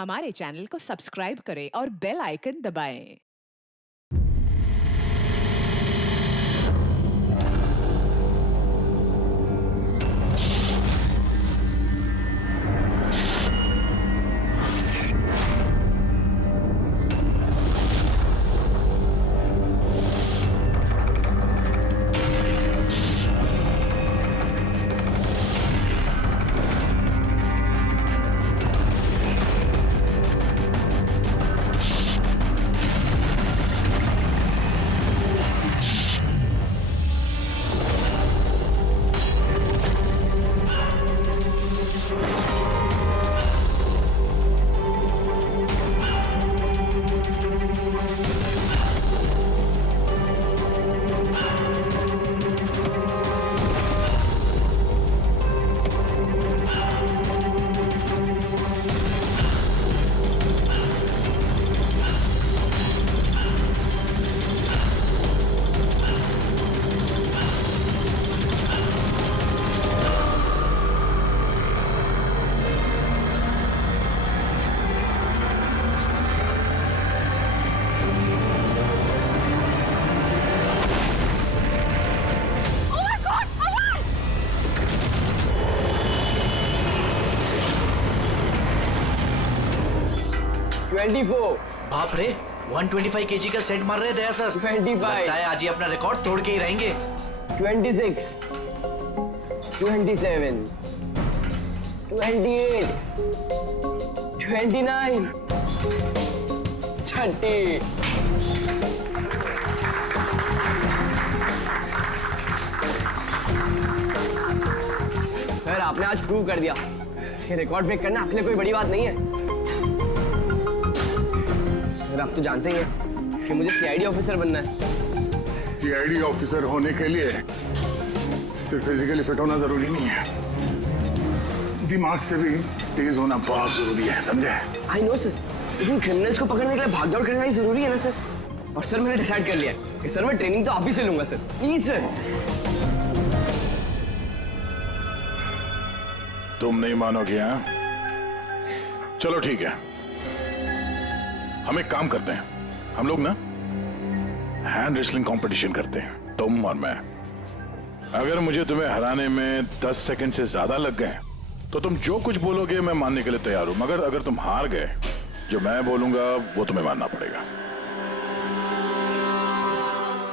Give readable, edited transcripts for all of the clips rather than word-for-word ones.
हमारे चैनल को सब्सक्राइब करें और बेल आइकन दबाएं। बाप रे 125 केजी का सेट मार रहे दया सर। 25 लगता है आज ही अपना रिकॉर्ड तोड़ के ही रहेंगे। 26 27 28 29 30 सर आपने आज प्रूव कर दिया कि रिकॉर्ड ब्रेक करना आपके लिए कोई बड़ी बात नहीं है। सर आप तो जानते ही हैं कि मुझे सीआईडी ऑफिसर बनना है। सीआईडी ऑफिसर होने के लिए सिर्फ फिजिकली फिट होना जरूरी नहीं है, दिमाग से भी तेज होना बहुत जरूरी है, समझे? आई नो सर, लेकिन क्रिमिनल्स को पकड़ने के लिए भागदौड़ करना ही जरूरी है ना सर। और सर मैंने डिसाइड कर लिया है कि सर मैं ट्रेनिंग तो आप ही से लूंगा सर, प्लीज सर। तुम नहीं मानोगे? हाँ, चलो ठीक है, हम एक काम करते हैं, हम लोग ना हैंड रेसलिंग कंपटीशन करते हैं, तुम और मैं। अगर मुझे तुम्हें हराने में 10 सेकंड से ज्यादा लग गए तो तुम जो कुछ बोलोगे मैं मानने के लिए तैयार हूं, मगर अगर तुम हार गए, जो मैं बोलूंगा वो तुम्हें मानना पड़ेगा।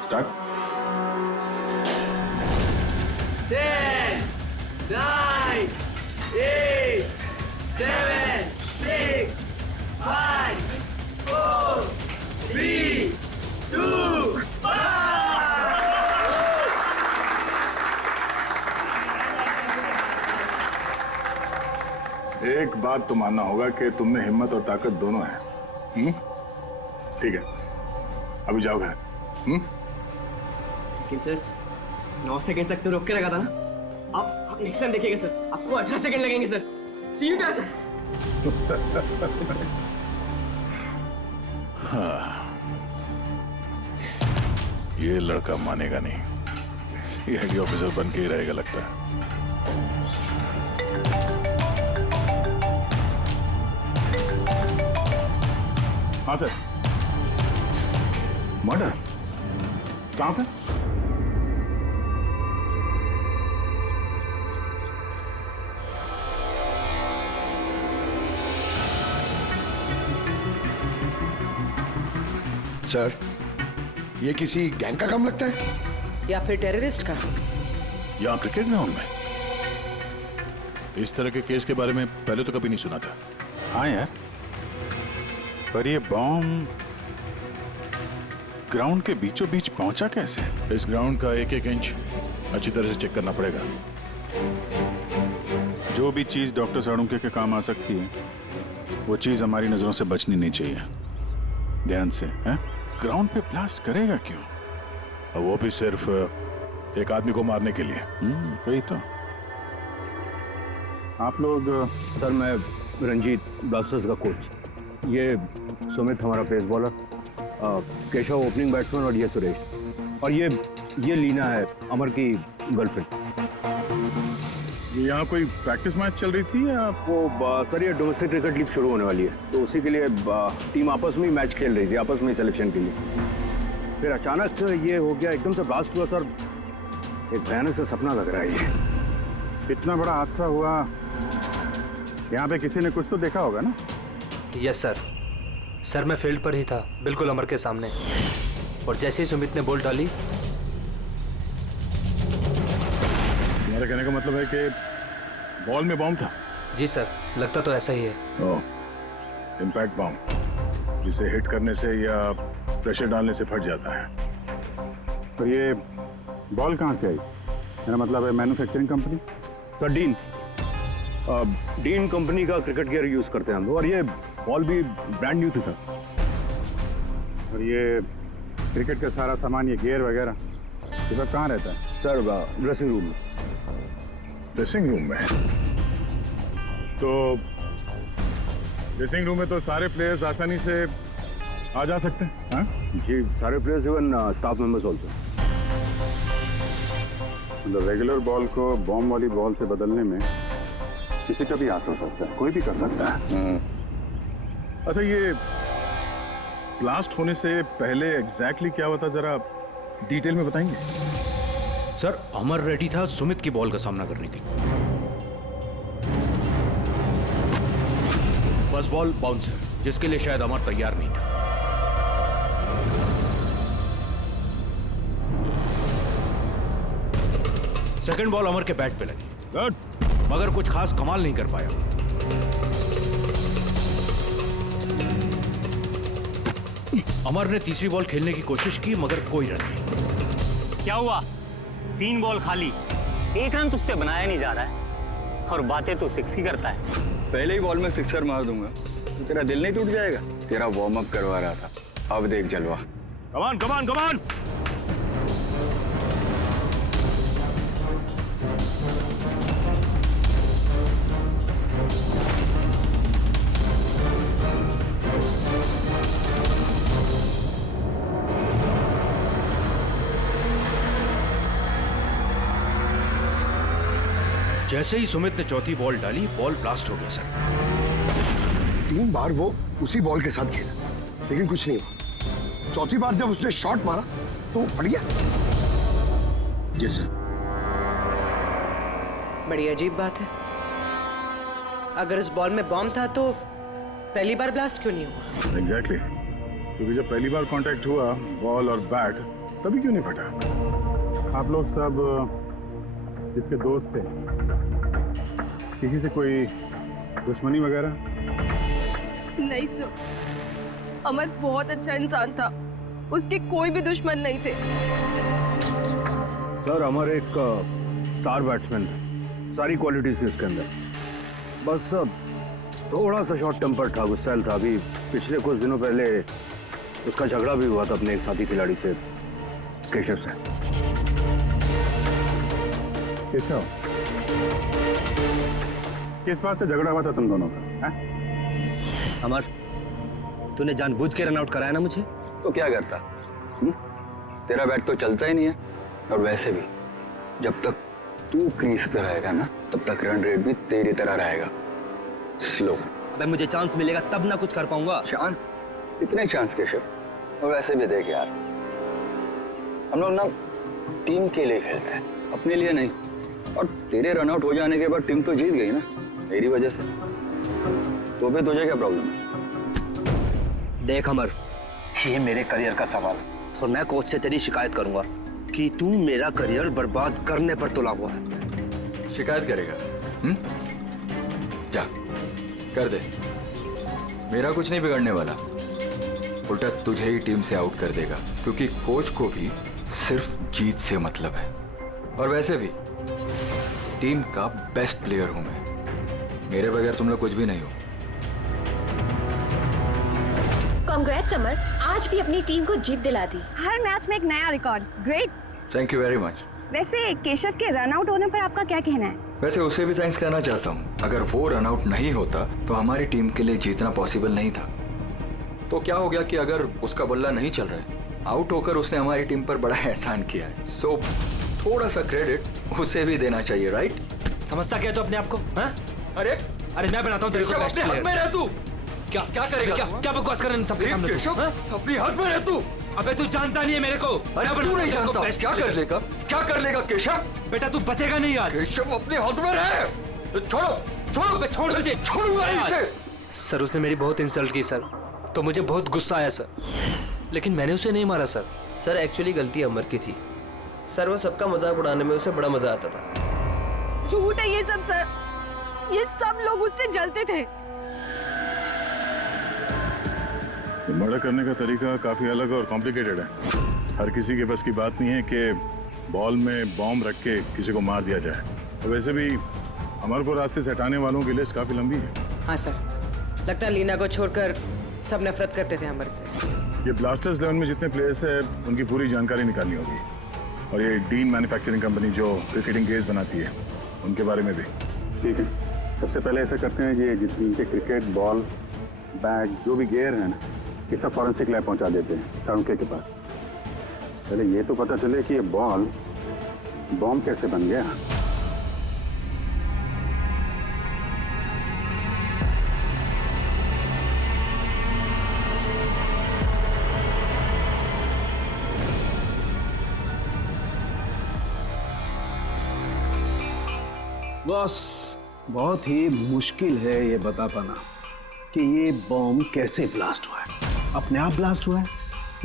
स्टार्ट। 10 9 8 7 6 5 4 3 2 एक बात तो मानना होगा कि तुमने हिम्मत और ताकत दोनों है। ठीक है, अभी जाओ घर। लेकिन सर 9 सेकंड तक तो रोक के रखा था ना। आप नेक्स्ट टाइम देखिएगा सर, आपको 18 सेकंड लगेंगे सर। C you sir. हाँ, ये लड़का मानेगा नहीं, सीआईडी ऑफिसर बन के ही रहेगा लगता है। हाँ सर, मर्डर कहाँ पे? सर, ये किसी गैंग का काम लगता है या फिर टेररिस्ट का? यहाँ क्रिकेट ग्राउंड में इस तरह के केस के बारे में पहले तो कभी नहीं सुना था। हाँ यार, पर ये बॉम्ब ग्राउंड के बीचों बीच पहुंचा कैसे? इस ग्राउंड का एक एक इंच अच्छी तरह से चेक करना पड़ेगा। जो भी चीज डॉक्टर साळुंके के काम आ सकती है वो चीज हमारी नजरों से बचनी नहीं चाहिए। ध्यान से, हैं? ग्राउंड पे ब्लास्ट करेगा क्यों? और वो भी सिर्फ एक आदमी को मारने के लिए। वही तो। आप लोग? सर मैं रंजीत, ब्लास्टर्स का कोच। ये सुमित हमारा pace bowler, Keshav opening batsman और ये सुरेश। और ये लीना है अमर की गर्लफ्रेंड। ये यहाँ कोई प्रैक्टिस मैच चल रही थी या सर ये डोमेस्टिक क्रिकेट लीग शुरू होने वाली है, तो उसी के लिए टीम आपस में ही मैच खेल रही थी, आपस में सिलेक्शन के लिए। फिर अचानक ये हो गया, एकदम से ब्लास्ट हुआ सर। एक भयानक सा सपना लग रहा है ये। इतना बड़ा हादसा हुआ, यहाँ पे किसी ने कुछ तो देखा होगा ना? Yes sir. सर मैं फील्ड पर ही था, बिल्कुल अमर के सामने, और जैसे ही सुमित ने बॉल डाली। तुम्हारे कहने का मतलब है कि बॉल में बॉम्ब था? जी सर, लगता तो ऐसा ही है। ओह, इम्पैक्ट बॉम्ब, जिसे हिट करने से या प्रेशर डालने से फट जाता है। पर ये बॉल कहाँ से आई? मेरा मतलब है manufacturing company? Sir dean company का क्रिकेट गियर यूज करते हैं हम लोग, और ये बॉल भी ब्रांड न्यू था। और ये क्रिकेट का सारा सामान, ये गियर वगैरह, ये सब कहाँ रहता है? सर ड्रेसिंग रूम में। ड्रेसिंग रूम में? तो ड्रेसिंग रूम में तो सारे प्लेयर्स आसानी से आ जा सकते हैं? हाँ जी, सारे players, even staff members also. मतलब रेगुलर बॉल को बॉम्ब वाली बॉल से बदलने में किसी का भी हाथ हो सकता है, कोई भी कर सकता है। अच्छा, ये ब्लास्ट होने से पहले एग्जैक्टली क्या हुआ था, जरा डिटेल में बताएंगे? सर अमर रेडी था सुमित की बॉल का सामना करने के लिए। फर्स्ट बॉल बाउंसर, जिसके लिए शायद अमर तैयार नहीं था। सेकंड बॉल अमर के बैट पे लगी, गुड, मगर कुछ खास कमाल नहीं कर पाया। अमर ने तीसरी बॉल खेलने की कोशिश की, मगर कोई रन नहीं। क्या हुआ? 3 बॉल खाली, 1 रन तुझसे बनाया नहीं जा रहा है, और बातें तो 6 की करता है। पहले ही बॉल में सिक्सर मार दूंगा तो तेरा दिल नहीं टूट जाएगा? तेरा वार्म अप करवा रहा था, अब देख जलवा। कमान कमान कमान। जैसे ही सुमित ने चौथी बॉल डाली, बॉल ब्लास्ट हो गया सर। 3 बार वो उसी बॉल के साथ खेला, लेकिन कुछ नहीं हुआ। चौथी बार जब उसने शॉट मारा तो वो फट गया। जी सर। बड़ी अजीब बात है। अगर इस बॉल में बॉम्ब था तो पहली बार ब्लास्ट क्यों नहीं हुआ? एग्जैक्टली, क्योंकि जब पहली बार कांटेक्ट हुआ बॉल और बैट, तभी क्यों नहीं फटा? आप लोग सब जिसके दोस्त थे, किसी से कोई दुश्मनी वगैरह? नहीं सर, अमर बहुत अच्छा इंसान था, उसके कोई भी दुश्मन नहीं थे। सर अमर एक स्टार बैट्समैन था, सारी क्वालिटीज थी उसके अंदर। बस थोड़ा सा शॉर्ट टेम्पर था, गुस्सैल था। अभी पिछले कुछ दिनों पहले उसका झगड़ा भी हुआ था अपने एक साथी खिलाड़ी से, केशव से। केशव, किस बात से झगड़ा हुआ था तुम दोनों का? अमर, तूने जानबूझ के रन आउट कराया ना मुझे? तो क्या करता? तेरा बैट तो चलता ही नहीं है, और वैसे भी जब तक तू क्रीज पे रहेगा ना, तब तक रन रेट भी तेरी तरह रहेगा, स्लो। अबे मुझे चांस मिलेगा तब ना कुछ कर पाऊंगा। चांस? इतने चांस केशव? और वैसे भी देख यार, हम लोग ना टीम के लिए खेलते हैं, अपने लिए नहीं। और तेरे रन आउट हो जाने के बाद टीम तो जीत गई ना, मेरी वजह से। तो भी तुझे क्या प्रॉब्लम है? देख अमर, ये मेरे करियर का सवाल है, और मैं कोच से तेरी शिकायत करूंगा कि तू मेरा करियर बर्बाद करने पर तुला हुआ है। शिकायत करेगा? जा कर दे, मेरा कुछ नहीं बिगड़ने वाला। उल्टा तुझे ही टीम से आउट कर देगा, क्योंकि कोच को भी सिर्फ जीत से मतलब है। और वैसे भी टीम का बेस्ट प्लेयर हूं मैं, मेरे बगैर तुम लोग कुछ भी नहीं हो। कांग्रेट्स अमर, आज भी अपनी टीम को जीत दिला दी। हर मैच में एक नया record, great. Thank you very much. वैसे केशव के रन आउट होने पर आपका क्या कहना है? वैसे उसे भी थैंक्स कहना चाहता हूँ। अगर वो रन आउट नहीं होता तो हमारी टीम के लिए जीतना पॉसिबल नहीं था। तो क्या हो गया कि अगर उसका बल्ला नहीं चल रहा है, आउट होकर उसने हमारी टीम पर बड़ा एहसान किया है। सो थोड़ा सा क्रेडिट उसे भी देना चाहिए, राइट? समझता क्या तू अपने आप को? हाँ? अरे अरे मैं बनाता हूँ तेरे को केशव, बेस्ट अपने हक में प्लेयर। रह तू। क्या क्या करेगा? क्या बकवास कर रहे हैं सबके सामने तू? केशव, हाँ? अपनी हक में रह तू। अबे तू जानता नहीं है मेरे को। अरे तू नहीं जानता, क्या कर लेगा? क्या कर लेगा केशव? बेटा तू बचेगा नहीं यार। केशव अपने हक में रह। छोड़ो छोड़ो छोड़ मुझे। छोड़ूंगा नहीं इसे। सर उसने मेरी बहुत इंसल्ट की सर, तो मुझे बहुत गुस्सा आया सर, लेकिन मैंने उसे नहीं मारा सर। सर एक्चुअली गलती अमर की थी सर, वो सबका मजाक उड़ाने में उसे बड़ा मजा आता था। झूठ है ये सब सर, ये सब लोग उससे जलते थे। मर्डर करने का तरीका काफी अलग और कॉम्प्लिकेटेड है। हर किसी के बस की बात नहीं है कि बॉल में बॉम्ब रख के किसी को मार दिया जाए। तो वैसे भी अमर को रास्ते से हटाने वालों की लिस्ट काफी लंबी है। हाँ सर, लगता है लीना को छोड़कर सब नफरत करते थे अमर से। ये ब्लास्टर्स 11 में जितने प्लेयर्स हैं उनकी पूरी जानकारी निकालनी होगी, और ये डीन मैन्युफैक्चरिंग कंपनी जो क्रिकेटिंग गेयर्स बनाती है उनके बारे में भी। ठीक है, सबसे पहले ऐसा करते हैं ये जितने इनके क्रिकेट बॉल बैग जो भी गेयर है ना, ये सब फॉरेंसिक लैब पहुंचा देते हैं सारुके के पास। पहले ये तो पता चले कि ये बॉल बॉम्ब कैसे बन गया। बॉस, बहुत ही मुश्किल है ये बता पाना कि ये बॉम्ब कैसे ब्लास्ट हुआ है। अपने आप ब्लास्ट हुआ है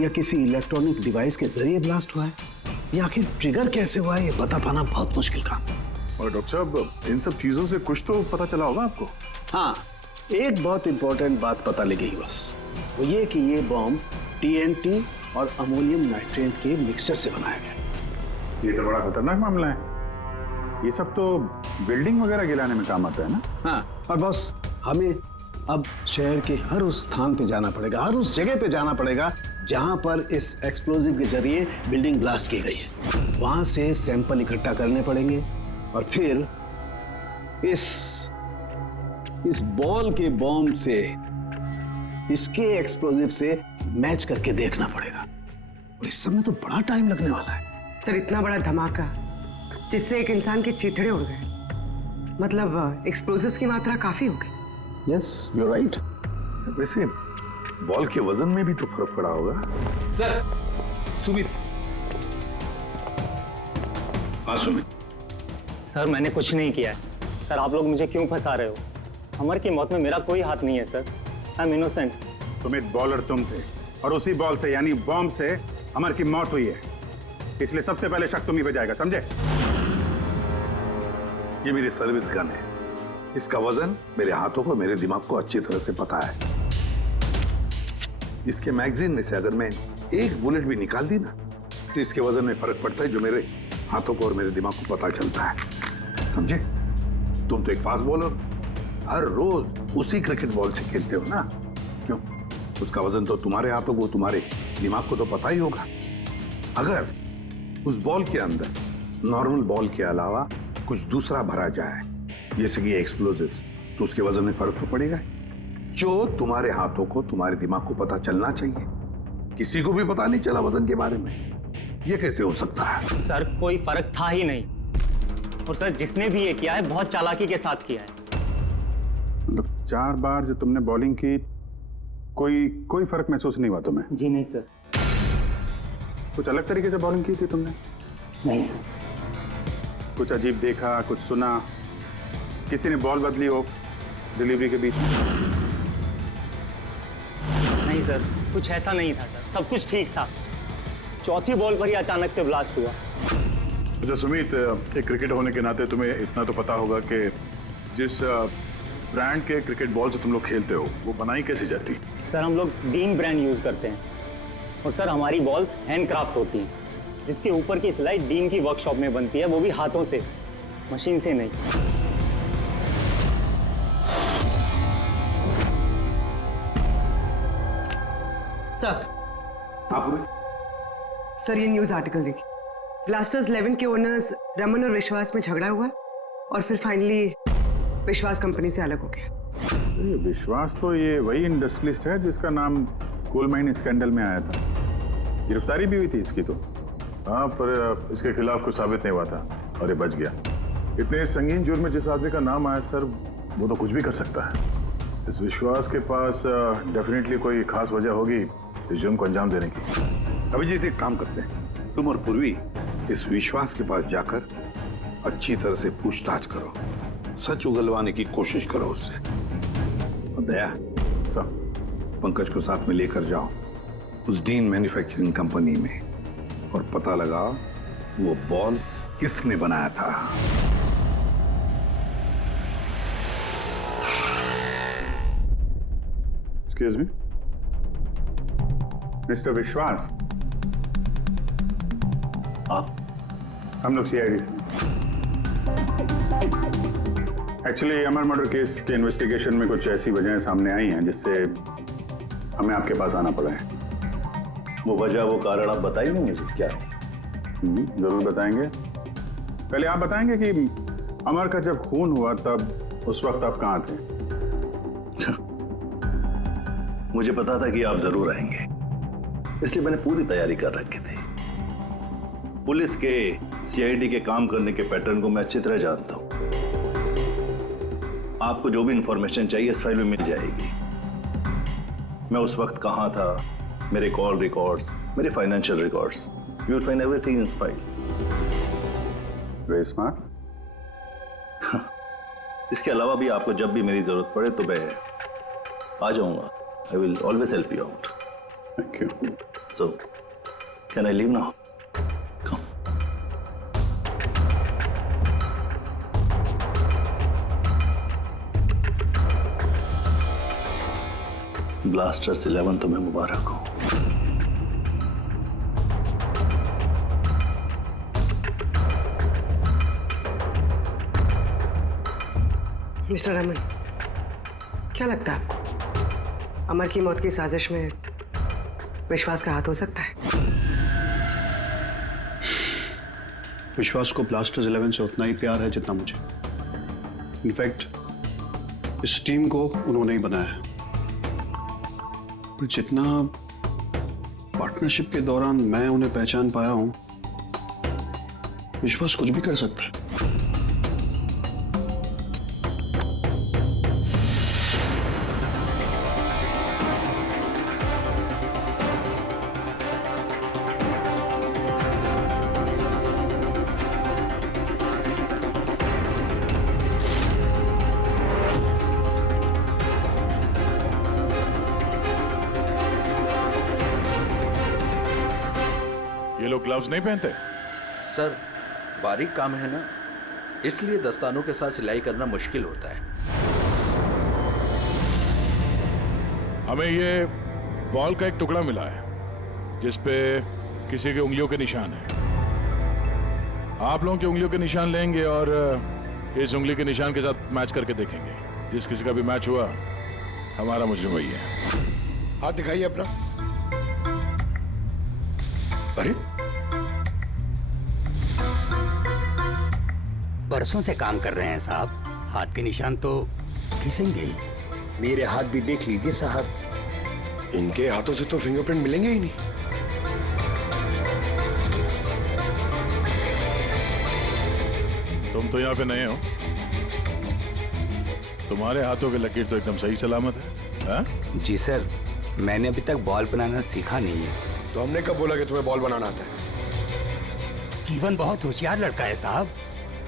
या किसी इलेक्ट्रॉनिक डिवाइस के जरिए ब्लास्ट हुआ है, या आखिर ट्रिगर कैसे हुआ है, ये बता पाना बहुत मुश्किल काम है। और डॉक्टर साहब, इन सब चीजों से कुछ तो पता चला होगा आपको? हाँ, एक बहुत इंपॉर्टेंट बात पता लगी बस, वो ये कि ये बॉम्ब TNT और अमोनियम नाइट्रेट के मिक्सचर से बनाया गया। ये तो बड़ा खतरनाक मामला है। ये सब तो बिल्डिंग वगैरह गिराने में काम आता है ना? हाँ, और बॉस हमें अब शहर के हर उस स्थान पे जाना पड़ेगा, हर उस जगह पे जाना पड़ेगा जहां पर इस एक्सप्लोजिव के जरिए बिल्डिंग ब्लास्ट की गई है। वहां से सैंपल इकट्ठा करने पड़ेंगे और फिर इस बॉल के बॉम्ब से इसके एक्सप्लोजिव से मैच करके देखना पड़ेगा, और इस सब में तो बड़ा टाइम लगने वाला है। सर इतना बड़ा धमाका जिससे एक इंसान के चीथड़े उड़ गए, मतलब एक्सप्लोजिव्स की मात्रा काफी होगी। Yes, you are right. वैसे बॉल के वजन में भी तो फर्क पड़ा होगा। सर सुमित। हाँ सुमित। सर मैंने कुछ नहीं किया है। सर आप लोग मुझे क्यों फंसा रहे हो? अमर की मौत में मेरा कोई हाथ नहीं है sir. I am innocent. Sumit, bowler तुम थे और उसी बॉल से यानी बॉम्ब से अमर की मौत हुई है, इसलिए सबसे पहले शक तुम ही पे जाएगा, समझे? ये मेरी सर्विस गन है, इसका वजन मेरे हाथों को मेरे दिमाग को अच्छी तरह से पता है। इसके मैगजीन में से अगर मैं एक बुलेट भी निकाल दी ना, तो इसके वजन में फर्क पड़ता है जो मेरे हाथों को और मेरे दिमाग को पता चलता है, समझे? तुम तो एक फास्ट बॉलर, हर रोज उसी क्रिकेट बॉल से खेलते हो ना, क्यों? उसका वजन तो तुम्हारे हाथों को तुम्हारे दिमाग को तो पता ही होगा। अगर उस बॉल के अंदर नॉर्मल बॉल के अलावा कुछ दूसरा भरा जाए, जैसे कि एक्सप्लोजिव्स, तो उसके वजन में फर्क तो पड़ेगा, जो तुम्हारे हाथों को तुम्हारे दिमाग को पता चलना चाहिए। किसी को भी पता नहीं चला वजन के बारे में, ये कैसे हो सकता है? सर कोई फर्क था ही नहीं, और सर जिसने भी ये किया है बहुत चालाकी के साथ किया है। मतलब 4 बार जो तुमने बॉलिंग की, कोई फर्क महसूस नहीं हुआ तुम्हें? जी नहीं सर। कुछ अलग तरीके से बॉलिंग की थी तुमने? नहीं सर। कुछ अजीब देखा, कुछ सुना, किसी ने बॉल बदली हो डिलीवरी के बीच में? नहीं सर, कुछ ऐसा नहीं था सर, सब कुछ ठीक था। चौथी बॉल पर ही अचानक से ब्लास्ट हुआ। अच्छा सुमित, एक क्रिकेटर होने के नाते तुम्हें इतना तो पता होगा कि जिस ब्रांड के क्रिकेट बॉल से तुम लोग खेलते हो वो बनाई कैसे जाती? सर हम लोग डीन ब्रांड यूज करते हैं, और सर हमारी बॉल्स हैंडक्राफ्ट होती हैं, जिसके ऊपर की सिलाई डीन की वर्कशॉप में बनती है, वो भी हाथों से, मशीन से नहीं। सर ये न्यूज आर्टिकल देखिए, ब्लास्टर्स 11 के ओनर्स रमन और विश्वास में झगड़ा हुआ और फिर फाइनली विश्वास कंपनी से अलग हो गया। ये विश्वास तो ये वही इंडस्ट्रियलिस्ट है जिसका नाम कोल माइन स्कैंडल में आया था, गिरफ्तारी भी हुई थी इसकी तो। हाँ, पर इसके खिलाफ कुछ साबित नहीं हुआ था और ये बच गया। इतने संगीन जुर्म में जिस आदमी का नाम आया सर, वो तो कुछ भी कर सकता है। इस विश्वास के पास डेफिनेटली कोई खास वजह होगी इस जुर्म को अंजाम देने की। अभिजीत एक काम करते हैं, तुम और पूर्वी इस विश्वास के पास जाकर अच्छी तरह से पूछताछ करो, सच उगलवाने की कोशिश करो उससे। और दया सर, पंकज को साथ में लेकर जाओ उस डीन मैन्युफैक्चरिंग कंपनी में और पता लगा वो बॉल किसने बनाया था। एक्सक्यूज मी, मिस्टर विश्वास, आप? हम लोग सीआईडी से। एक्चुअली अमर मर्डर केस के इन्वेस्टिगेशन में कुछ ऐसी वजहें सामने आई हैं जिससे हमें आपके पास आना पड़ा है। वो वजह, वो कारण आप बताइए मुझे क्या है? जरूर बताएंगे। पहले आप बताएंगे कि अमर का जब खून हुआ तब उस वक्त आप कहाँ थे? मुझे पता था कि आप जरूर आएंगे, इसलिए मैंने पूरी तैयारी कर रखी थी। पुलिस के, सीआईडी के काम करने के पैटर्न को मैं अच्छी तरह जानता हूं। आपको जो भी इंफॉर्मेशन चाहिए इस फाइल में मिल जाएगी। मैं उस वक्त कहां था, मेरे कॉल रिकॉर्ड्स, मेरे financial records, you will find everything in this file. Very smart. इसके अलावा भी आपको जब भी मेरी जरूरत पड़े तो मैं आ जाऊंगा। I will always help you out. Thank you. So can I leave now? Blasters 11 तुम्हें मुबारक हो। मिस्टर रमन, क्या लगता है आपको अमर की मौत की साजिश में विश्वास का हाथ हो सकता है? विश्वास को ब्लास्टर्स 11 से उतना ही प्यार है जितना मुझे। इनफैक्ट इस टीम को उन्होंने ही बनाया है। जितना पार्टनरशिप के दौरान मैं उन्हें पहचान पाया हूं, विश्वास कुछ भी कर सकता है। ये लोग ग्लव्स नहीं पहनते? सर, बारीक काम है ना, इसलिए दस्तानों के साथ सिलाई करना मुश्किल होता है। हमें ये बॉल का एक टुकड़ा मिला है जिस पे किसी की उंगलियों के निशान है। आप लोगों की उंगलियों के निशान लेंगे और इस उंगली के निशान के साथ मैच करके देखेंगे। जिस किसी का भी मैच हुआ, हमारा मुजरिम वही है। हाथ दिखाइए अपना। अरे बरसों से काम कर रहे हैं साहब, हाथ के निशान तो घिसेंगे ही। मेरे हाथ भी देख लीजिए साहब, इनके हाथों से तो फिंगरप्रिंट मिलेंगे ही नहीं। तुम तो यहाँ पे नए हो, तुम्हारे हाथों की लकीर तो एकदम सही सलामत है। हा? जी सर, मैंने अभी तक बॉल बनाना सीखा नहीं है। तो हमने कब बोला कि तुम्हें बॉल बनाना आता है? जीवन बहुत होशियार लड़का है साहब।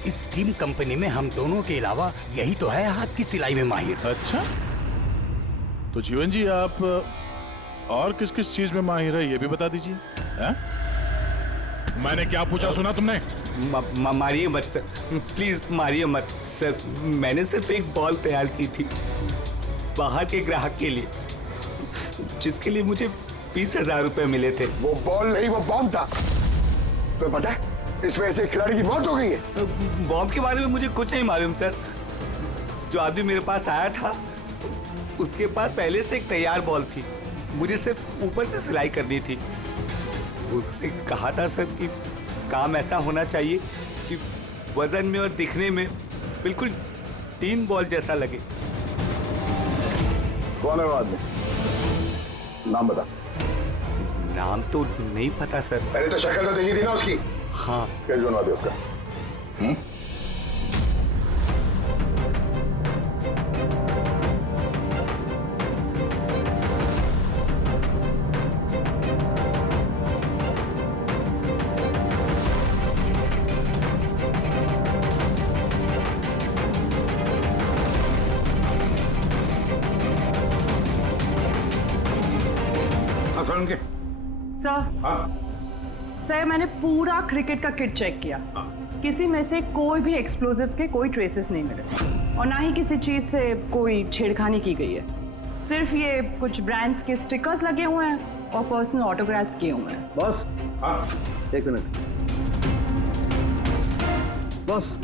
इस टीम कंपनी में हम दोनों के अलावा यही तो है हाथ की सिलाई में माहिर। अच्छा, तो जीवन जी आप और किस किस चीज में माहिर है ये भी बता दीजिए। मैंने क्या पूछा सुना तुमने? मारिए मत सर, प्लीज मारिए मत सर। मैंने सिर्फ एक बॉल तैयार की थी बाहर के ग्राहक के लिए, जिसके लिए मुझे 20,000 रुपए मिले थे। वो बॉल नहीं, वो बॉम्ब था। तुम्हें पता है इस वजह से खिलाड़ी की मौत हो गई है। बॉम्ब के बारे में मुझे कुछ नहीं मालूम सर। जो आदमी मेरे पास आया था उसके पास पहले से एक तैयार बॉल थी, मुझे सिर्फ ऊपर से सिलाई करनी थी। उसने कहा था सर कि काम ऐसा होना चाहिए कि वजन में और दिखने में बिल्कुल 3 बॉल जैसा लगे। कौन है वो आदमी? नाम बता। नाम तो नहीं पता सर। पहले तो शक्ल तो देखी थी ना उसकी। हाँ। क्या बनवा दे उसका? उनके। सर, हाँ सर मैंने पूरा क्रिकेट का किट चेक किया, किसी में से कोई भी एक्सप्लोजिव्स के कोई ट्रेसेस नहीं मिले और ना ही किसी चीज से कोई छेड़खानी की गई है। सिर्फ ये कुछ ब्रांड्स के स्टिकर्स लगे हुए हैं और पर्सनल ऑटोग्राफ्स किए हुए हैं। बॉस, हाँ एक मिनट। बॉस,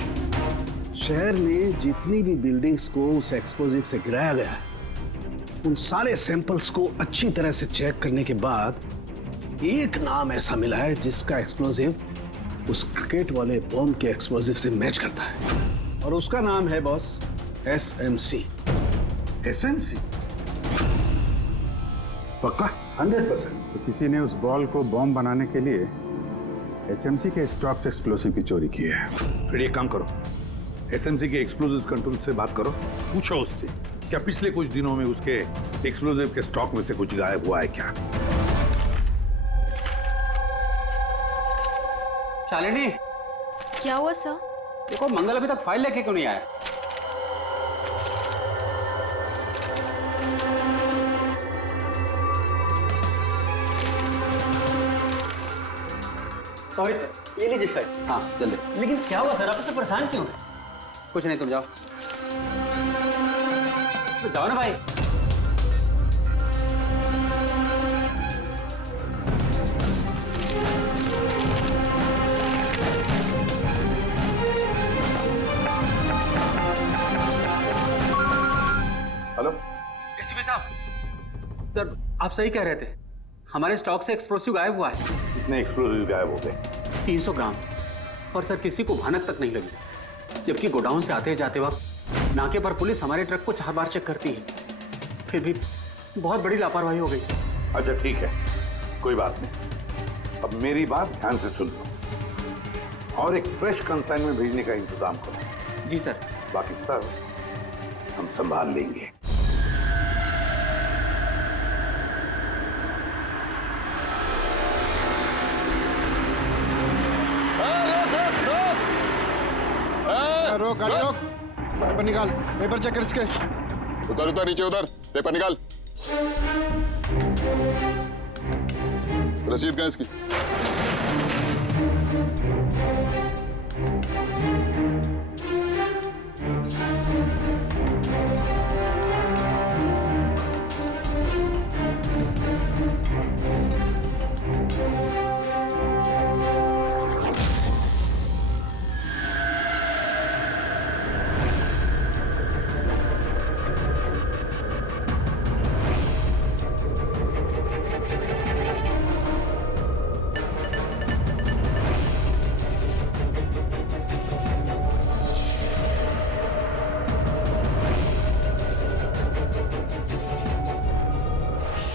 शहर में जितनी भी बिल्डिंग्स को उस एक्सप्लोजिव से गिराया गया है, उन सारे सैंपल्स को अच्छी तरह से चेक करने के बाद एक नाम ऐसा मिला है जिसका एक्सप्लोजिव उस क्रिकेट वाले बॉम्ब के एक्सप्लोजिव से मैच करता है, और उसका नाम है बॉस SMC। SMC? पक्का? 100%। तो किसी ने उस बॉल को बॉम्ब बनाने के लिए SMC के स्टॉक से एक्सप्लोसिव की चोरी की है। फिर एक काम करो, SMC के एक्सप्लोजिव कंट्रोल से बात करो, पूछो उससे क्या पिछले कुछ दिनों में उसके एक्सप्लोजिव के स्टॉक में से कुछ गायब हुआ है क्या। शालिनी, क्या हुआ सर? देखो मंगल अभी तक फाइल लेके क्यों नहीं आया? सॉरी सर, ये लीजिए फाइल। हाँ जल्दी। लेकिन क्या हुआ सर, आप इतने परेशान क्यों हैं? कुछ नहीं, तुम जाओ। तो जाओ ना भाई। हेलो एसीपी साहब, सर आप सही कह रहे थे, हमारे स्टॉक से एक्सप्लोसिव गायब हुआ है। कितने एक्सप्लोजिव गायब हो गए? 300 ग्राम। और सर किसी को भनक तक नहीं लगी, जबकि गोडाउन से आते जाते वक्त नाके पर पुलिस हमारे ट्रक को 4 बार चेक करती है, फिर भी बहुत बड़ी लापरवाही हो गई। अच्छा ठीक है, कोई बात नहीं। अब मेरी बात ध्यान से सुन लो और एक फ्रेश कंसाइनमेंट भेजने का इंतजाम करो। जी सर। बाकी सब हम संभाल लेंगे। रोक गाड़ी रोक, पेपर निकाल, पेपर चेक कर इसके। उधर उधर नीचे उधर, पेपर निकाल। रसीद कहाँ इसकी?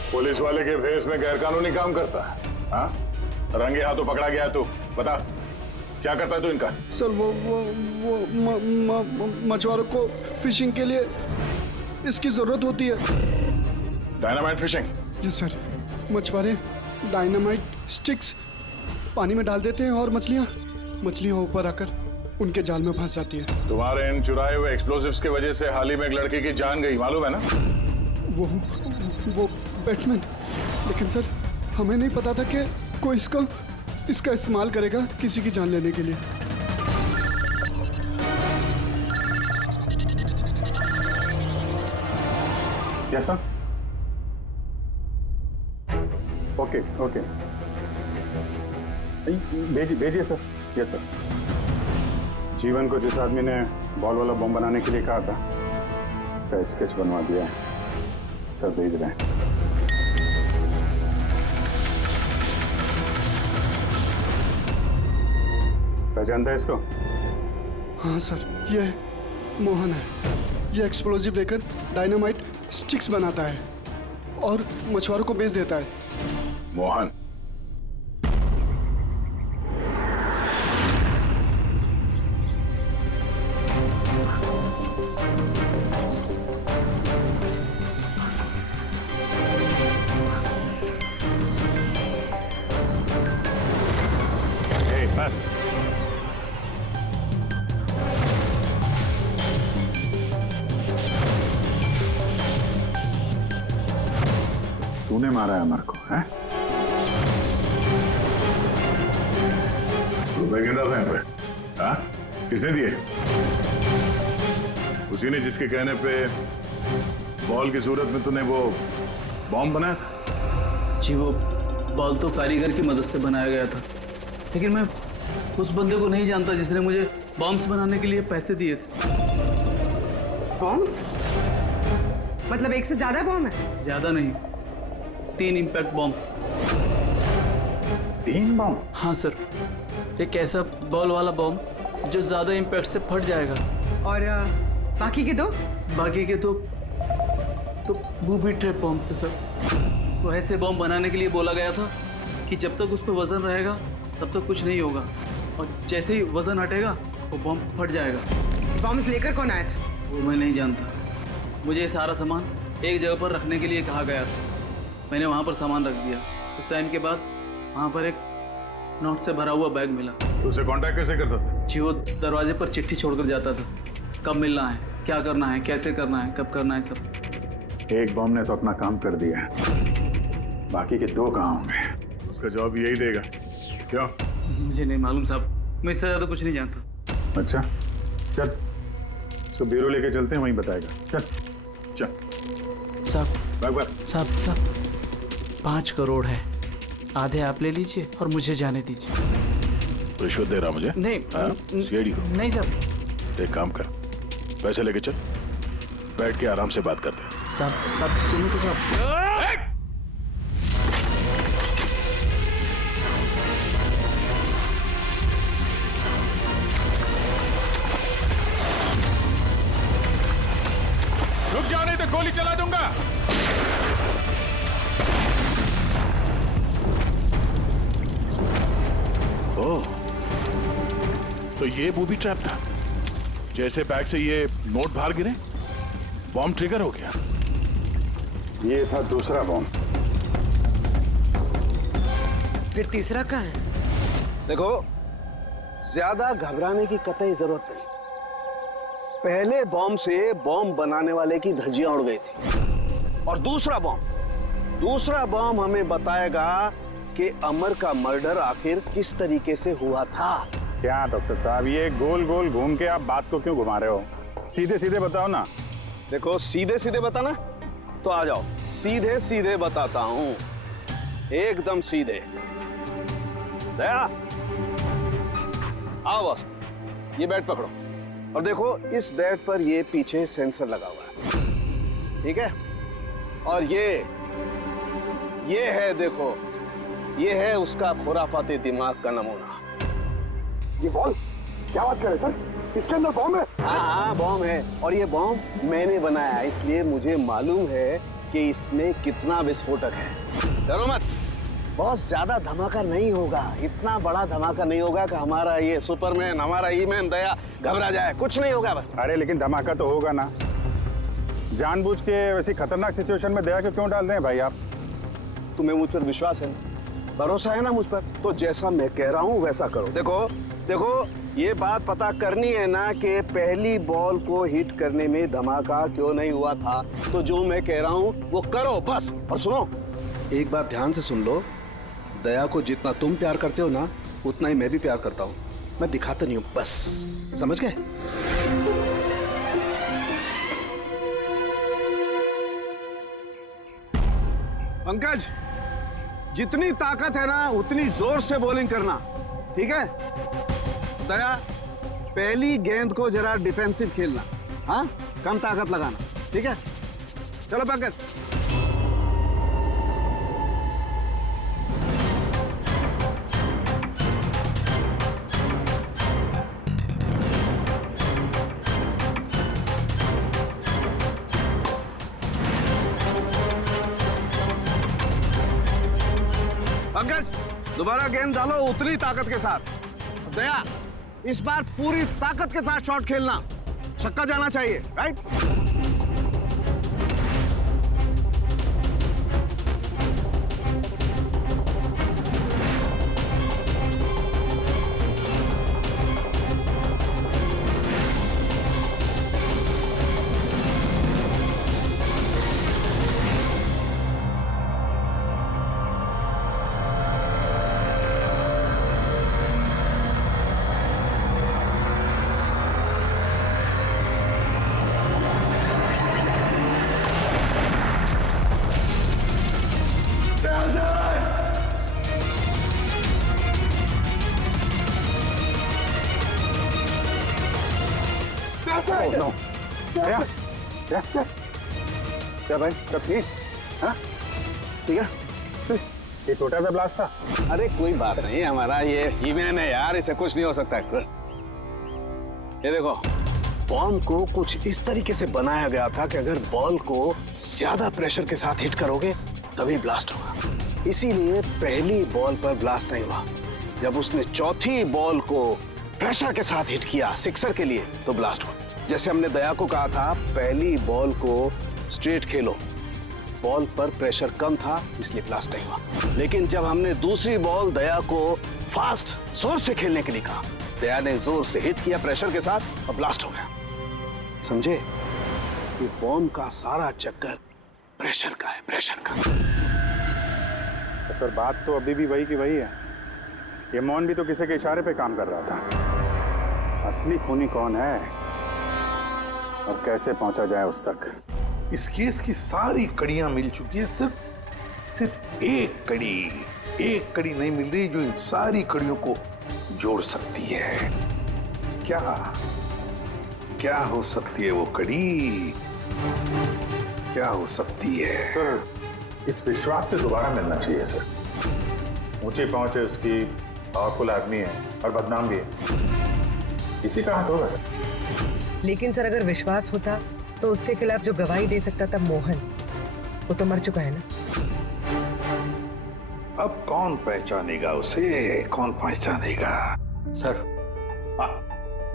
पुलिस वाले के भेस में गैरकानूनी काम करता है? हाँ, रंगे हाथों पकड़ा गया तू। बता क्या करता है तू इनका? सर वो मछुआरों को फिशिंग के लिए इसकी जरूरत होती है। Dynamite fishing? जी सर, मछुआरे डायनामाइट स्टिक्स पानी में डाल देते हैं और मछलियां ऊपर आकर उनके जाल में फंस जाती है। तुम्हारे इन चुराए हुए एक्सप्लोसिव्स की वजह से हाल ही में एक लड़की की जान गई, मालूम है ना? वो बैट्समैन, लेकिन सर हमें नहीं पता था कि कोई इसका इस्तेमाल करेगा किसी की जान लेने के लिए। Yes sir. ओके ओके, भेजिए सर। Yes sir. जीवन को जिस आदमी ने बॉल वाला बम बनाने के लिए कहा था, उसका स्केच बनवा दिया है सर, भेज रहे हैं। पहचानता है इसको? हाँ सर, ये मोहन है। ये एक्सप्लोजिव लेकर डायनामाइट स्टिक्स बनाता है और मछुआरों को बेच देता है। मोहन? बस तूने मारा है अमर को, हैं? रुपए गिन रहा था यहाँ पे? हाँ? किसने दिए? उसी ने जिसके कहने पे बॉल की सूरत में तूने वो बॉम्ब बनाया था? जी वो बॉल तो कारीगर की मदद से बनाया गया था, लेकिन मैं उस बंदे को नहीं जानता जिसने मुझे बॉम्ब्स बनाने के लिए पैसे दिए थे। बॉम्ब्स? मतलब एक से ज्यादा बॉम्ब है? ज्यादा नहीं, 3 इम्पैक्ट बॉम्ब्स। 3 बॉम्ब? हाँ सर, एक ऐसा बॉल वाला बॉम्ब जो ज्यादा इम्पैक्ट से फट जाएगा। और बाकी के 2? बाकी के 2 तो बूबी ट्रैप बॉम्ब थे सर। वो ऐसे बॉम्ब बनाने के लिए बोला गया था कि जब तक उस पर वजन रहेगा तब तक कुछ नहीं होगा, और जैसे ही वजन हटेगा वो बॉम्ब फट जाएगा। बॉम्ब्स लेकर कौन आया था? वो मैं नहीं जानता। मुझे ये सारा सामान एक जगह पर रखने के लिए कहा गया था, मैंने वहाँ पर सामान रख दिया। उस टाइम के बाद वहाँ पर एक नोट से भरा हुआ बैग मिला। तो उसे कांटेक्ट कैसे करता था? जी वो दरवाजे पर चिट्ठी छोड़कर जाता था, कब मिलना है, क्या करना है, कैसे करना है, कब करना है, सब। एक बॉम्ब ने तो अपना काम कर दिया, बाकी के 2 कहाँ होंगे? उसका जवाब यही देगा। क्या? मुझे नहीं मालूम साहब, मैं इससे ज़्यादा कुछ नहीं जानता। अच्छा चल, इसको ब्यूरो लेके चलते हैं, वहीं बताएगा। चल चल। साहब 5 करोड़ है, आधे आप ले लीजिए और मुझे जाने दीजिए। रिश्वत दे रहा मुझे? नहीं सीआईडी को? नहीं साहब। एक काम कर, पैसे लेके चल, बैठ के आराम से बात करते हैं। साहब सुनो तो साहब। रुक जाओ नहीं तो गोली चला दूंगा। ओह, तो ये बूबी ट्रैप था। जैसे बैग से ये नोट बाहर गिरे, बॉम्ब ट्रिगर हो गया। ये था दूसरा बॉम्ब। फिर तीसरा कहाँ है? देखो, ज्यादा घबराने की कतई जरूरत नहीं। पहले बॉम्ब से बॉम्ब बनाने वाले की धज्जियां उड़ गई थी, और दूसरा बॉम्ब हमें बताएगा कि अमर का मर्डर आखिर किस तरीके से हुआ था। क्या डॉक्टर साहब, ये गोल गोल घूम के आप बात को क्यों घुमा रहे हो? सीधे सीधे बताओ ना। देखो, सीधे सीधे बताना तो आ जाओ, सीधे सीधे बताता हूं, एकदम सीधे। दया, आओ बस, ये बेड पकड़ो और देखो, इस बेड पर ये पीछे सेंसर लगा हुआ है, ठीक है? और ये है, देखो, ये है उसका खुराफाती दिमाग का नमूना। ये बॉल? क्या बात कर रहे सर? इसके अंदर बॉम्ब है? हाँ, बॉम्ब है, और ये बॉम्ब मैंने बनाया, इसलिए मुझे मालूम है कि इसमें कितना विस्फोटक है। डरो मत, बहुत ज्यादा धमाका नहीं होगा, इतना बड़ा धमाका नहीं होगा कि हमारा ये सुपरमैन, हमारा ईमैन दया घबरा जाए, कुछ नहीं होगा। अरे लेकिन धमाका तो होगा ना। जानबूझ के वैसी खतरनाक सिचुएशन में दया को क्यों डाल रहे हैं भाई आप? तुम्हें मुझ पर विश्वास है ना, भरोसा है ना मुझ पर? तो जैसा मैं कह रहा हूँ वैसा करो। देखो, ये बात पता करनी है ना कि पहली बॉल को हिट करने में धमाका क्यों नहीं हुआ था, तो जो मैं कह रहा हूँ वो करो बस। और सुनो, एक बात ध्यान से सुन लो, दया को जितना तुम प्यार करते हो ना, उतना ही मैं भी प्यार करता हूँ। मैं दिखाता नहीं हूँ, बस समझ गए? पंकज, जितनी ताकत है ना उतनी जोर से बॉलिंग करना, ठीक है? दया, पहली गेंद को जरा डिफेंसिव खेलना, हाँ, कम ताकत लगाना, ठीक है? चलो पंकज। पंकज, दोबारा गेंद डालो उतनी ताकत के साथ। दया, इस बार पूरी ताकत के साथ शॉट खेलना, छक्का जाना चाहिए, राइट? क्या भाई सब ठीक? हाँ ठीक है। ये छोटा सा ब्लास्ट था। अरे कोई बात नहीं, हमारा ये हीमैन है यार, इसे कुछ नहीं हो सकता। ये देखो, बॉम्ब को कुछ इस तरीके से बनाया गया था कि अगर बॉल को ज्यादा प्रेशर के साथ हिट करोगे तभी ब्लास्ट होगा। इसीलिए पहली बॉल पर ब्लास्ट नहीं हुआ। जब उसने चौथी बॉल को प्रेशर के साथ हिट किया सिक्सर के लिए तो ब्लास्ट हुआ। जैसे हमने दया को कहा था, पहली बॉल को स्ट्रेट खेलो, बॉल पर प्रेशर कम था इसलिए ब्लास्ट नहीं हुआ। लेकिन जब हमने दूसरी बॉल दया को फास्ट जोर से खेलने के लिए कहा, दया ने जोर से हिट किया प्रेशर के साथ और ब्लास्ट हो गया। समझे? ये बॉम्ब का सारा चक्कर प्रेशर का है, प्रेशर का। तो सर बात तो अभी भी वही की वही है। ये मोहन भी तो किसी के इशारे पे काम कर रहा था। असली खूनी कौन है और कैसे पहुंचा जाए उस तक? इस केस की सारी कड़ियां मिल चुकी है, सिर्फ एक कड़ी नहीं मिल रही जो इन सारी कड़ियों को जोड़ सकती है। क्या हो सकती है वो कड़ी? क्या हो सकती है? सर इस विश्वास से दोबारा मिलना चाहिए सर। ऊंची पहुंच है उसकी, पावरफुल आदमी है और बदनाम भी है, इसी का हाथ होगा सर। लेकिन सर अगर विश्वास होता तो उसके खिलाफ जो गवाही दे सकता था मोहन, वो तो मर चुका है ना। अब कौन पहचानेगा उसे? कौन पहचानेगा? सर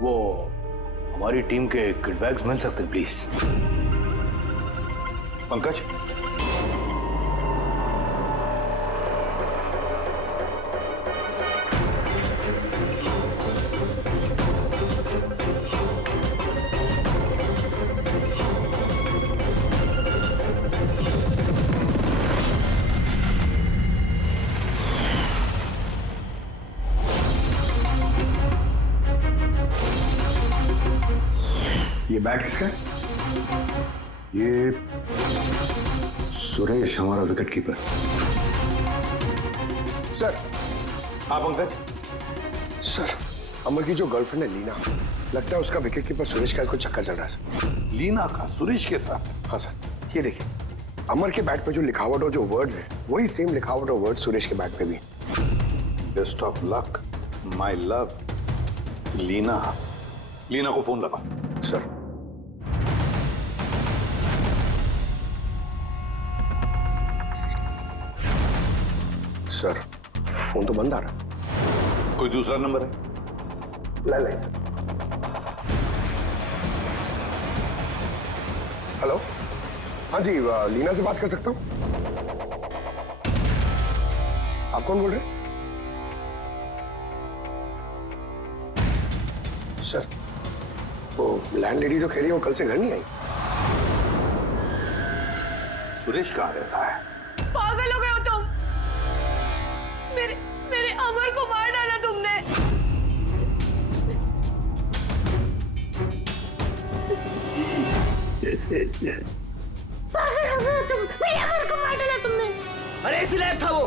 वो हमारी टीम के किट बैग्स मिल सकते हैं प्लीज? पंकज, ये बैग किसका है? ये सुरेश, हमारा विकेट कीपर। सर। हाँ पंकज। सर, अमर की जो गर्लफ्रेंड है लीना, लगता है उसका विकेट कीपर सुरेश का कुछ चक्कर चल रहा है सर। लीना का सुरेश के साथ? हाँ सर, ये देखिए, अमर के बैट पे जो लिखावट और जो वर्ड्स है वही सेम लिखावट और वर्ड सुरेश के बैट पे भी। Best of luck my love. Leena को फोन लगा। सर। सर फोन तो बंद आ रहा। कोई दूसरा नंबर है? Landline sir. हेलो, हाँ जी, लीना से बात कर सकता हूँ? आप कौन बोल रहे हैं? सर, वो लैंडलेडी जो कह रही है वो कल से घर नहीं आई। सुरेश कहाँ रहता है? पागल हो गए हो तुम? मेरे अमर को मार डाला तुमने। पागल हो गए हो तुम? मेरे अमर को मार डाला तुमने। अरे इसीलिए था वो।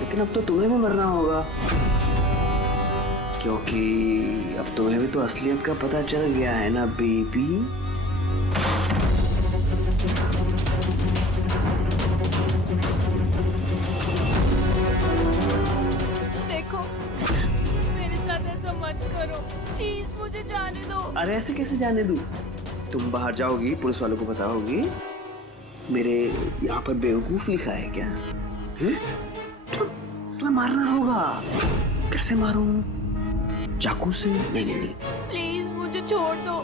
लेकिन अब तो तुम्हें भी मरना होगा, क्योंकि अब तुम्हें भी तो असलियत का पता चल गया है ना बेबी। देखो, मेरे साथ ऐसा मत करो प्लीज, मुझे जाने दो। अरे ऐसे कैसे जाने दूं? तुम बाहर जाओगी, पुलिस वालों को बताओगी मेरे यहाँ पर बेवकूफ लिखा है क्या? तुम्हें मारना होगा। कैसे मारूं? चाकू से? नहीं। प्लीज मुझे छोड़ दो,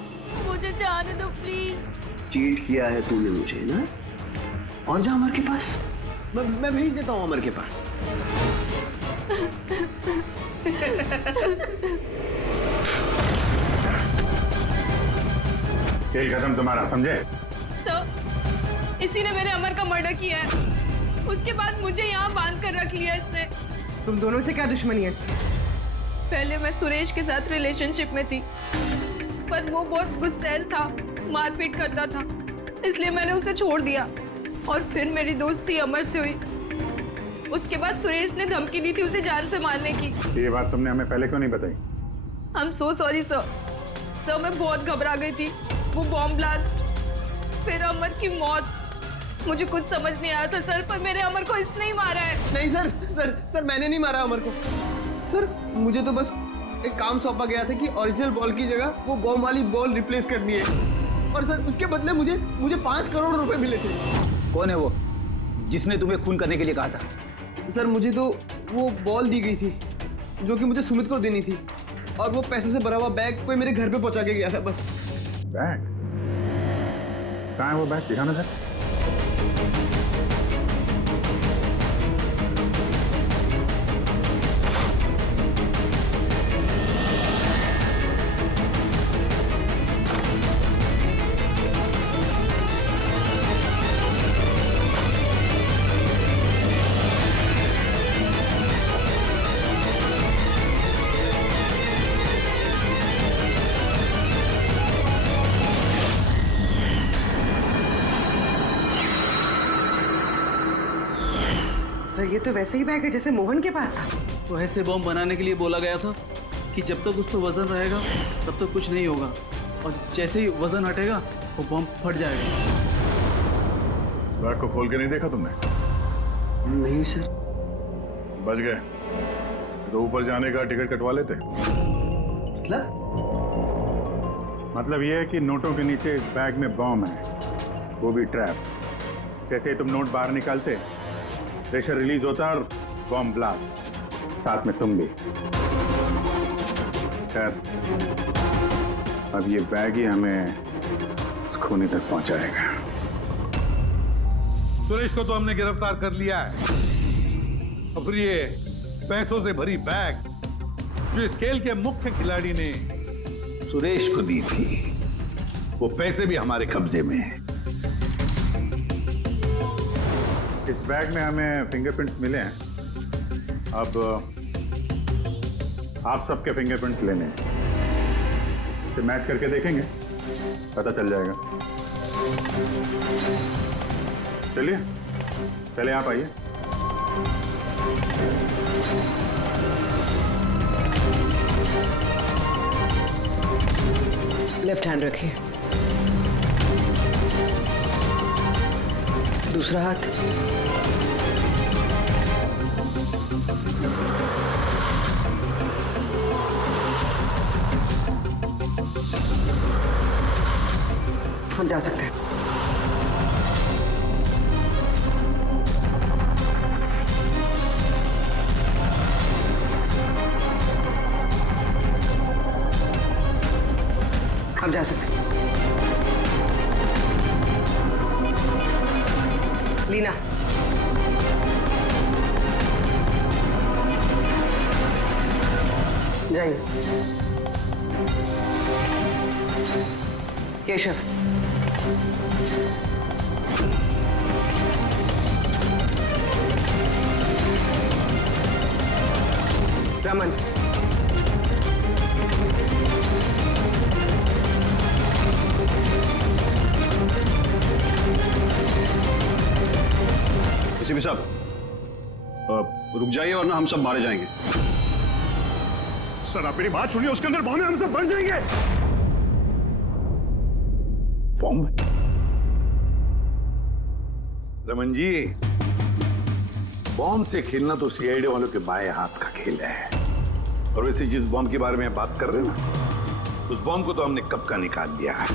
मुझे जाने दो प्लीज। चीट किया है तूने मुझे ना? और जा अमर के पास, मैं भेज देता हूँ अमर के पास। खेल खत्म तुम्हारा, समझे? सर, इसी ने मेरे अमर का मर्डर किया है। उसके बाद मुझे यहाँ बांध कर रख लिया इसने। तुम दोनों से क्या दुश्मनी है इसकी? पहले मैं सुरेश के साथ रिलेशनशिप में थी, पर वो बहुत गुस्सैल था, मारपीट करता था, इसलिए मैंने उसे छोड़ दिया। और फिर मेरी दोस्ती अमर से हुई। उसके बाद सुरेश ने धमकी दी थी उसे जान से मारने की। ये बात तुमने हमें पहले क्यों नहीं बताई? I'm so sorry sir. Sir मैं बहुत घबरा गई थी। वो बॉम्ब ब्लास्ट, फिर अमर की मौत, मुझे कुछ समझ नहीं आया था सर, पर मेरे अमर को इसने ही मारा है। नहीं सर, सर मैंने नहीं मारा अमर को। सर मुझे तो बस एक काम सौंपा गया था कि ओरिजिनल बॉल की जगह वो बॉम्ब वाली बॉल रिप्लेस करनी है, और सर उसके बदले मुझे 5 करोड़ रुपए मिले थे। कौन है वो जिसने तुम्हें खून करने के लिए कहा था? सर मुझे तो वो बॉल दी गई थी जो कि मुझे सुमित को देनी थी, और वो पैसों से भरा हुआ बैग कोई मेरे घर पे पहुंचा के गया था बस। बैग कहाँ है वो बैग? दिखाना सर। सर ये तो वैसे ही बैग है जैसे मोहन के पास था। तो ऐसे बॉम्ब बनाने के लिए बोला गया था कि जब तक उस पर वजन रहेगा तब तक कुछ नहीं होगा, और जैसे ही वजन हटेगा वो बॉम्ब फट जाएगा। बैग को खोल के नहीं देखा तुमने? नहीं सर। बच गए तो ऊपर जाने का टिकट कटवा लेते। मतलब ये है कि नोटों के नीचे इस बैग में बॉम्ब है, वो भी ट्रैप। जैसे ही तुम नोट बाहर निकालते, प्रेशर रिलीज होता और बॉम्ब ब्लास्ट, साथ में तुम भी। खैर अब ये बैग ही हमें उस खूनी तक पहुंचाएगा। सुरेश को तो हमने गिरफ्तार कर लिया है, और फिर ये पैसों से भरी बैग जो इस खेल के मुख्य खिलाड़ी ने सुरेश को दी थी, वो पैसे भी हमारे कब्जे में हैं। इस बैग में हमें फिंगरप्रिंट्स मिले हैं, अब आप सबके फिंगरप्रिंट्स लेने हैं, इसे मैच करके देखेंगे, पता चल जाएगा। चलिए पहले आप आइए। लेफ्ट हैंड रखिए, दूसरा हाथ। हम जा सकते हैं। हम जा सकते हैं। लीना, जाइए। केशव, रमन, एसीपी साहब रुक जाइए वरना हम सब मारे जाएंगे। सर आप मेरी बात सुनिए, उसके अंदर बॉम्ब है, हम सब बन जाएंगे। बॉम्ब? रमन जी, बॉम्ब से खेलना तो सीआईडी वालों के बाएं हाथ का खेल है, और वैसे जिस बॉम्ब के बारे में बात कर रहे हैं ना, उस बॉम्ब को तो हमने कब का निकाल दिया है।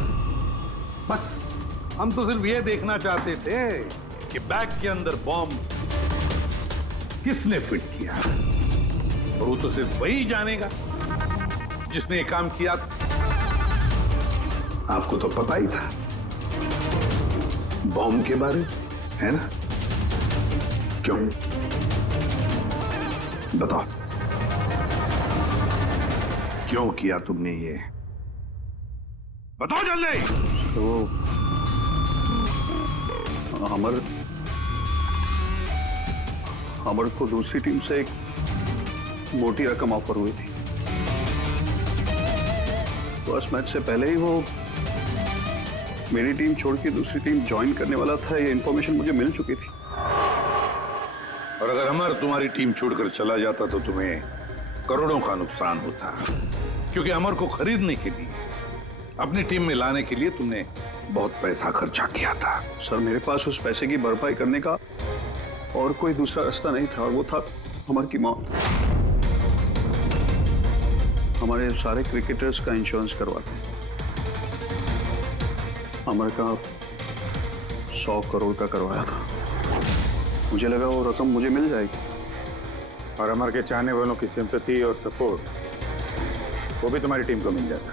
बस हम तो सिर्फ ये देखना चाहते थे कि बैग के अंदर बॉम्ब किसने फिट किया, और वो तो सिर्फ वही जानेगा जिसने ये काम किया था। आपको तो पता ही था बॉम्ब के बारे में, है ना? क्यों बताओ, क्यों किया तुमने ये? बताओ जल्दी। तो अमर को दूसरी टीम से एक मोटी रकम ऑफर हुई थी। फर्स्ट मैच से पहले ही वो मेरी टीम छोड़ के दूसरी टीम ज्वाइन करने वाला था, ये इंफॉर्मेशन मुझे मिल चुकी थी। और अगर अमर तुम्हारी टीम छोड़कर चला जाता तो तुम्हें करोड़ों का नुकसान होता, क्योंकि अमर को खरीदने के लिए अपनी टीम में लाने के लिए तुमने बहुत पैसा खर्चा किया था। सर मेरे पास उस पैसे की भरपाई करने का और कोई दूसरा रास्ता नहीं था, और वो था अमर की मौत। हमारे सारे क्रिकेटर्स का इंश्योरेंस करवाते हैं। अमर का 100 करोड़ का करवाया था। मुझे लगा वो रकम मुझे मिल जाएगी। और अमर के चाहने वालों की सिंपैथी और सपोर्ट वो भी तुम्हारी टीम को मिल जाता।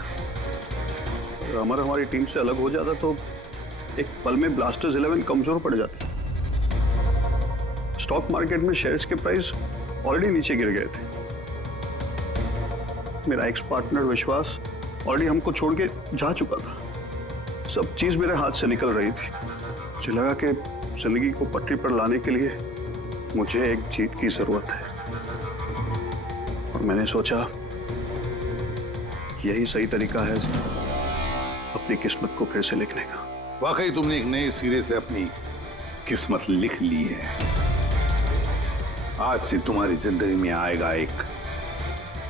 अगर अमर हमारी टीम से अलग हो जाता तो एक पल में ब्लास्टर्स 11 कमजोर पड़ जाती। स्टॉक मार्केट में शेयर्स के प्राइस ऑलरेडी नीचे गिर गए थे। मेरा एक्स पार्टनर विश्वास ऑलरेडी हमको छोड़ के जा चुका था। सब चीज मेरे हाथ से निकल रही थी। मुझे लगा कि जिंदगी को पटरी पर लाने के लिए मुझे एक जीत की जरूरत है, और मैंने सोचा यही सही तरीका है अपनी किस्मत को फिर से लिखने का। वाकई तुमने एक नए सिरे से अपनी किस्मत लिख ली है। आज से तुम्हारी जिंदगी में आएगा एक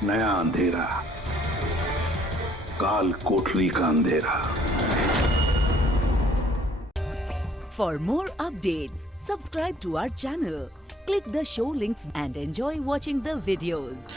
नया अंधेरा, काल कोठरी का अंधेरा। For more updates, subscribe to our channel, click the show links and enjoy watching the videos.